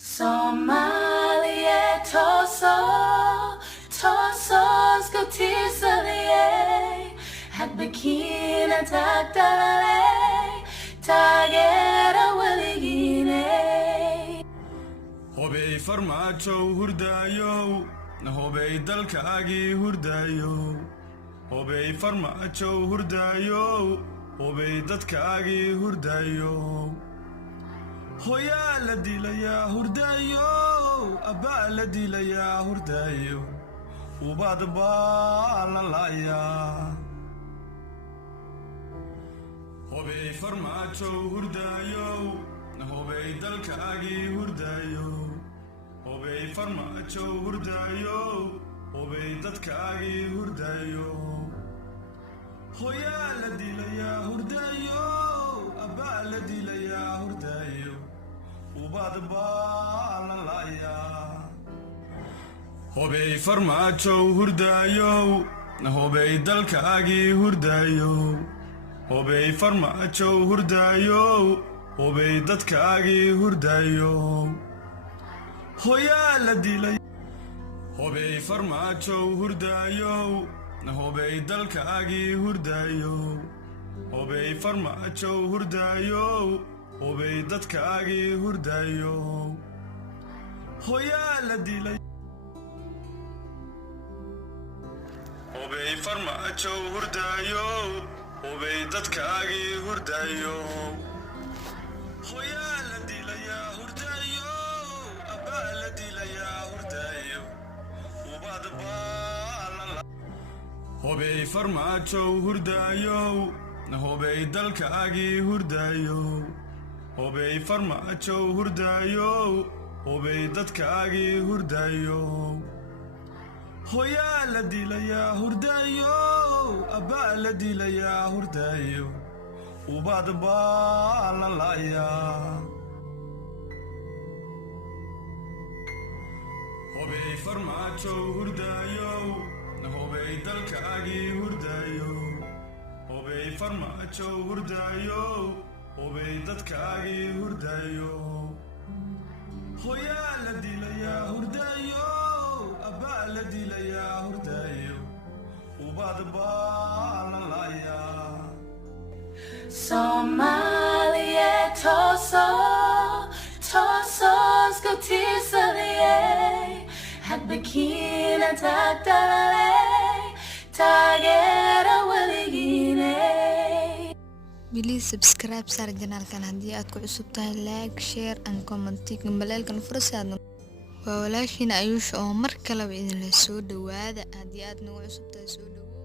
Somalia tosos go tisaliye had bikina takdale tagera waligine hobey farmaajo hurdayo hobey dalkaagi hurdayo hobey farmaajo hurdayo hobey dadkaagi hurdayo hoyaa la dilayaa hurdayo abbaa la dilayaa hurdayo ubad baa la laayaa hobey farmaajo hurdayo hobey dalkaagi hurdayo hobey farmaajo hurdayo hobey dadkaagi hurdayo hoyaa la dilayaa hurdayo abbaa la dilayaa hurdayo ubad baa la laayaa hobey farmaajo hurdayo hobey dalkaagi hurdayo hobey farmaajo hurdayo hobey dadkaagi hurdayo hoyaa la dilay hobey farmaajo hurdayo hobey dalkaagi hurdayo hobey farmaajo hurdayo hobey dadkaagi hurdayo hoyaa la dilay hobey farmaajo hurdayo hobey dadkaagi hurdayo hoyaa la dilayaa hurdayo abbaa la dilayaa hurdayo ubad baa la hobey farmaajo hurdayo hobey dalkaagi hurdayo hobey farmaajo hurdayo hobey dadkaagi hurdayo hoyaa la dilayaa hurdayo abbaa la dilayaa hurdayo ubad baa la laayaa hobey farmaajo hurdayo hobey dalkaagi hurdayo hobey farmaajo hurdayo hobey dadkaagi hurdayo hoyaa la dilayaa hurdayo abbaa la dilayaa hurdayo ubad baa la laayaa Somalia tosos go tisaliye had bikina takdale tagera waligine Please subscribe sar janaalkan haddii aad ku cusub tahay like share and comment gambaleelkan fursadna waa walaashiin Ayuush oo mar kale idin la soo dhawaada haddii aad nagu cusub tahay soo dhawaada